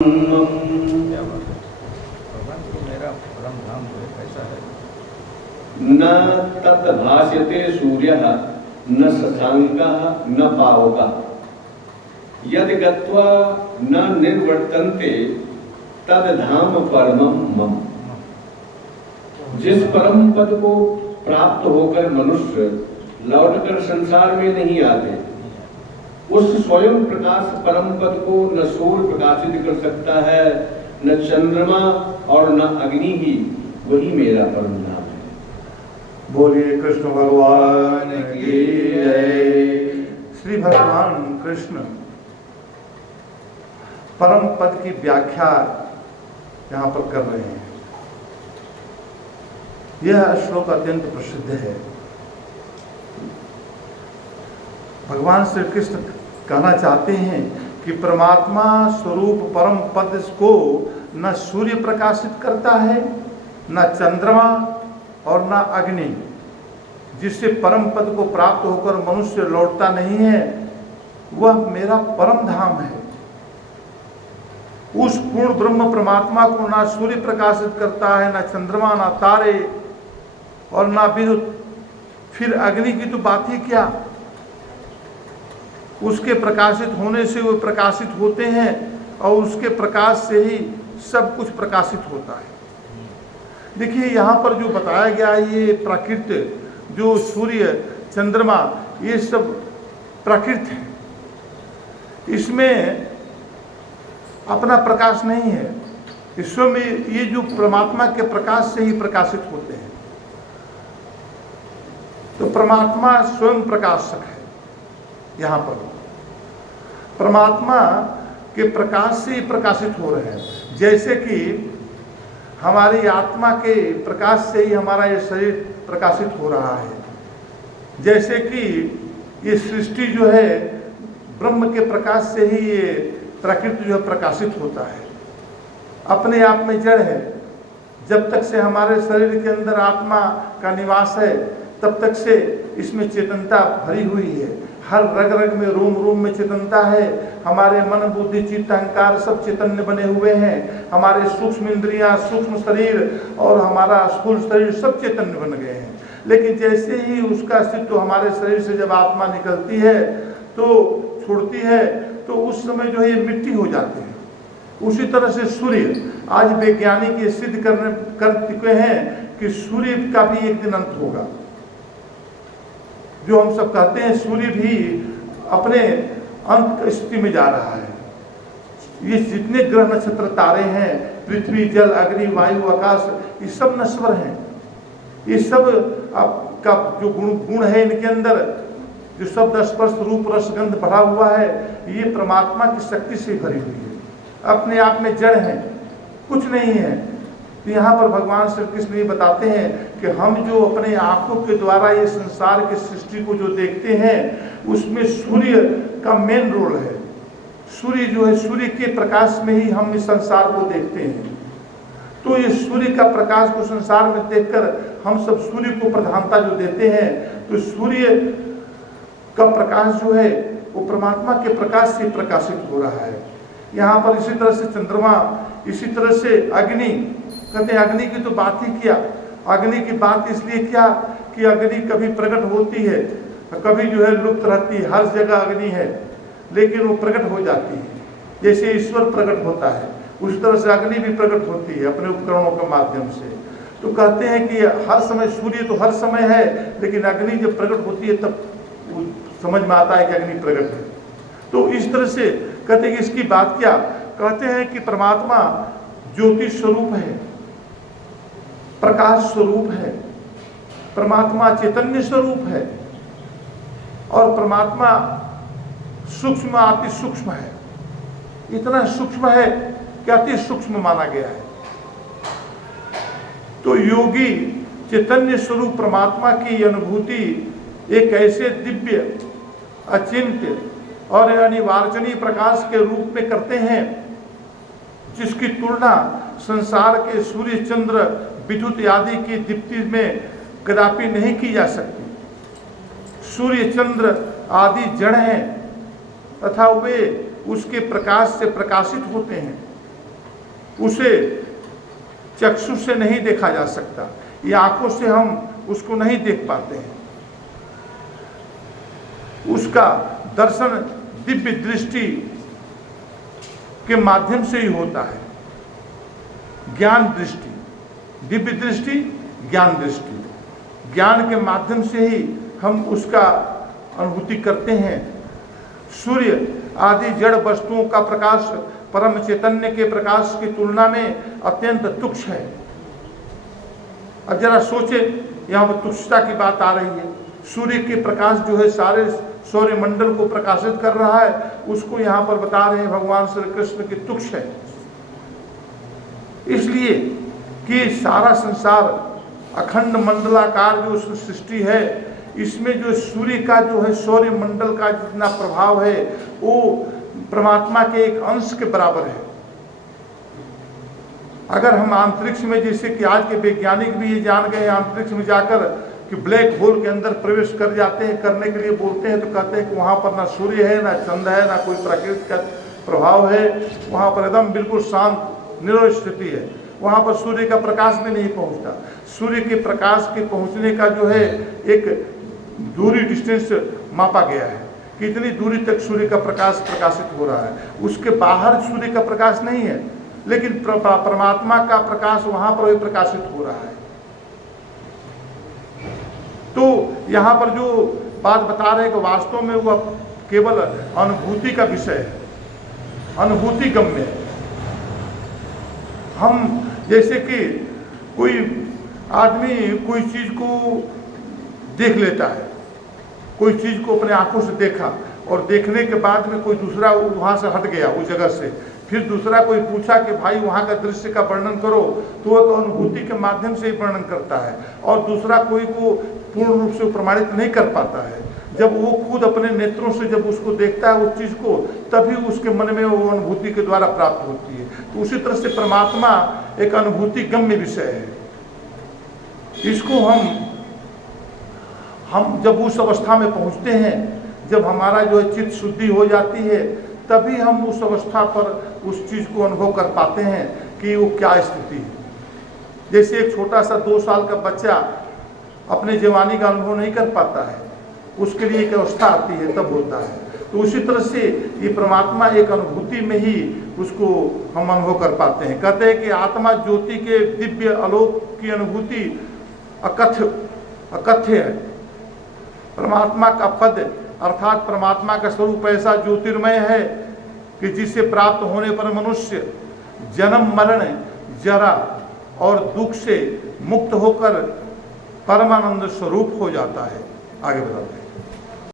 क्या बात है। भगवान को मेरा परम धाम जो है कैसा है? न तत् भास्यते सूर्यः न शशांकः न पावकः यदि गत्वा न निर्वर्तन्ते तद धाम परमं मम। जिस परम पद को प्राप्त होकर मनुष्य लौटकर संसार में नहीं आते, उस स्वयं प्रकाश परम पद को न सूर्य प्रकाशित कर सकता है, न चंद्रमा और न अग्नि ही। वही मेरा परम धाम है। बोलिए कृष्ण भगवान की जय। श्री भगवान कृष्ण परम पद की व्याख्या यहाँ पर कर रहे हैं। यह श्लोक अत्यंत प्रसिद्ध है। भगवान श्री कृष्ण कहना चाहते हैं कि परमात्मा स्वरूप परम पद को न सूर्य प्रकाशित करता है, न चंद्रमा और न अग्नि। जिससे परम पद को प्राप्त होकर मनुष्य लौटता नहीं है, वह मेरा परम धाम है। उस पूर्ण ब्रह्म परमात्मा को ना सूर्य प्रकाशित करता है, ना चंद्रमा, ना तारे और ना विद्युत। फिर अग्नि की तो बात ही क्या। उसके प्रकाशित होने से वो प्रकाशित होते हैं और उसके प्रकाश से ही सब कुछ प्रकाशित होता है। देखिए यहाँ पर जो बताया गया ये प्राकृत, जो सूर्य चंद्रमा ये सब प्राकृत है। इसमें अपना प्रकाश नहीं है। ईश्वर में ये जो परमात्मा के प्रकाश से ही प्रकाशित होते हैं। तो परमात्मा स्वयं प्रकाशक है। यहाँ पर परमात्मा के प्रकाश से ही प्रकाशित हो रहे हैं। जैसे कि हमारी आत्मा के प्रकाश से ही हमारा ये शरीर प्रकाशित हो रहा है। जैसे कि ये सृष्टि जो है ब्रह्म के प्रकाश से ही ये प्रकृति जो है प्रकाशित होता है। अपने आप में जड़ है। जब तक से हमारे शरीर के अंदर आत्मा का निवास है, तब तक से इसमें चेतनता भरी हुई है। हर रग रग में, रोम रोम में चेतनता है। हमारे मन, बुद्धि, चित्त, अहंकार सब चैतन्य बने हुए हैं। हमारे सूक्ष्म इंद्रियां, सूक्ष्म शरीर और हमारा स्थूल शरीर सब चैतन्य बन गए हैं। लेकिन जैसे ही उसका अस्तित्व हमारे शरीर से जब आत्मा निकलती है तो छोड़ती है, तो उस समय जो है ये मिट्टी हो जाती है। उसी तरह से सूर्य, आज वैज्ञानिक ये सिद्ध कर चुके हैं कि सूर्य का भी एक दिन अंत होगा। जो हम सब कहते हैं सूर्य भी अपने अंत स्थिति में जा रहा है। ये जितने ग्रह नक्षत्र तारे हैं, पृथ्वी, जल, अग्नि, वायु, आकाश, ये सब नश्वर हैं। ये सब आपका जो गुण है इनके अंदर, जो शब्द, स्पर्श, रूप, रस, गंध भरा हुआ है, ये परमात्मा की शक्ति से भरी हुई है। अपने आप में जड़ है, कुछ नहीं है। तो यहाँ पर भगवान श्री कृष्ण ये बताते हैं कि हम जो अपने आंखों के द्वारा ये संसार की सृष्टि को जो देखते हैं, उसमें सूर्य का मेन रोल है। सूर्य जो है, सूर्य के प्रकाश में ही हम इस संसार को देखते हैं। तो ये सूर्य का प्रकाश को संसार में देखकर हम सब सूर्य को प्रधानता जो देते हैं, तो सूर्य का प्रकाश जो है वो परमात्मा के प्रकाश से प्रकाशित हो रहा है। यहाँ पर इसी तरह से चंद्रमा, इसी तरह से अग्नि। कहते हैं अग्नि की तो बात ही क्या। अग्नि की बात इसलिए क्या कि अग्नि कभी प्रकट होती है, कभी जो है लुप्त रहती है। हर जगह अग्नि है, लेकिन वो प्रकट हो जाती है। जैसे ईश्वर प्रकट होता है, उस तरह से अग्नि भी प्रकट होती है अपने उपकरणों के माध्यम से। तो कहते हैं कि हर समय, सूर्य तो हर समय है, लेकिन अग्नि जब प्रकट होती है तब समझ में आता है कि अग्नि प्रकट है। तो इस तरह से कहते हैं कि इसकी बात क्या। कहते हैं कि परमात्मा ज्योति स्वरूप है, प्रकाश स्वरूप है, परमात्मा चैतन्य स्वरूप है और परमात्मा सूक्ष्म, अति सूक्ष्म है। इतना सूक्ष्म है कि अति सूक्ष्म माना गया है। तो योगी चैतन्य स्वरूप परमात्मा की अनुभूति एक ऐसे दिव्य, अचिंत्य और अनिवार्जनीय प्रकाश के रूप में करते हैं, जिसकी तुलना संसार के सूर्य, चंद्र, विद्युत आदि की दीप्ति में कदापि नहीं की जा सकती। सूर्य, चंद्र आदि जड़ हैं तथा वे उसके प्रकाश से प्रकाशित होते हैं। उसे चक्षु से नहीं देखा जा सकता, ये आंखों से हम उसको नहीं देख पाते हैं। उसका दर्शन दिव्य दृष्टि के माध्यम से ही होता है, ज्ञान दृष्टि, दिव्य दृष्टि, ज्ञान दृष्टि, ज्ञान के माध्यम से ही हम उसका अनुभूति करते हैं। सूर्य आदि जड़ वस्तुओं का प्रकाश परम चैतन्य के प्रकाश की तुलना में अत्यंत तुच्छ है। अब जरा सोचे, यहाँ पर तुच्छता की बात आ रही है। सूर्य के प्रकाश जो है सारे सौर मंडल को प्रकाशित कर रहा है, उसको यहाँ पर बता रहे हैं भगवान श्री कृष्ण की तुच्छ है। इसलिए कि सारा संसार अखंड मंडलाकार जो सृष्टि है, इसमें जो सूर्य का जो है सौर मंडल का जितना प्रभाव है वो परमात्मा के एक अंश के बराबर है। अगर हम अंतरिक्ष में, जैसे कि आज के वैज्ञानिक भी ये जान गए, अंतरिक्ष में जाकर कि ब्लैक होल के अंदर प्रवेश कर जाते हैं, करने के लिए बोलते हैं, तो कहते हैं कि वहाँ पर ना सूर्य है, ना चंद्र है, ना कोई प्रकृति का प्रभाव है, वहाँ पर एकदम बिल्कुल शांत निरव स्थिति है, वहाँ पर सूर्य का प्रकाश भी नहीं पहुँचता। सूर्य के प्रकाश के पहुँचने का जो है एक दूरी, डिस्टेंस मापा गया है कि इतनी दूरी तक सूर्य का प्रकाश प्रकाशित हो रहा है, उसके बाहर सूर्य का प्रकाश नहीं है, लेकिन परमात्मा का प्रकाश वहाँ पर भी प्रकाशित हो रहा है। तो यहाँ पर जो बात बता रहे हैं कि वास्तव में वह केवल अनुभूति का विषय है, अनुभूति गम्य है। हम जैसे कि कोई आदमी कोई चीज़ को देख लेता है, कोई चीज़ को अपने आंखों से देखा और देखने के बाद में कोई दूसरा वहाँ से हट गया उस जगह से, फिर दूसरा कोई पूछा कि भाई वहाँ का दृश्य का वर्णन करो, तो वह तो अनुभूति के माध्यम से ही वर्णन करता है, और दूसरा कोई को पूर्ण रूप से प्रमाणित नहीं कर पाता है। जब वो खुद अपने नेत्रों से जब उसको देखता है उस चीज़ को, तभी उसके मन में वो अनुभूति के द्वारा प्राप्त होती है। तो उसी तरह से परमात्मा एक अनुभूति गम्य विषय है। इसको हम जब उस अवस्था में पहुँचते हैं, जब हमारा जो है चित्त शुद्धि हो जाती है, तभी हम उस अवस्था पर उस चीज़ को अनुभव कर पाते हैं कि वो क्या स्थिति है। जैसे एक छोटा सा 2 साल का बच्चा अपने जवानी का अनुभव नहीं कर पाता है, उसके लिए एक अवस्था आती है, तब होता है। तो उसी तरह से ये परमात्मा एक अनुभूति में ही उसको हम अनुभव कर पाते हैं। कहते हैं कि आत्मा ज्योति के दिव्य आलोक की अनुभूति अकथ्य है। परमात्मा का पद अर्थात परमात्मा का स्वरूप ऐसा ज्योतिर्मय है कि जिससे प्राप्त होने पर मनुष्य जन्म मरण जरा और दुख से मुक्त होकर परमानंद स्वरूप हो जाता है। आगे बताते हैं।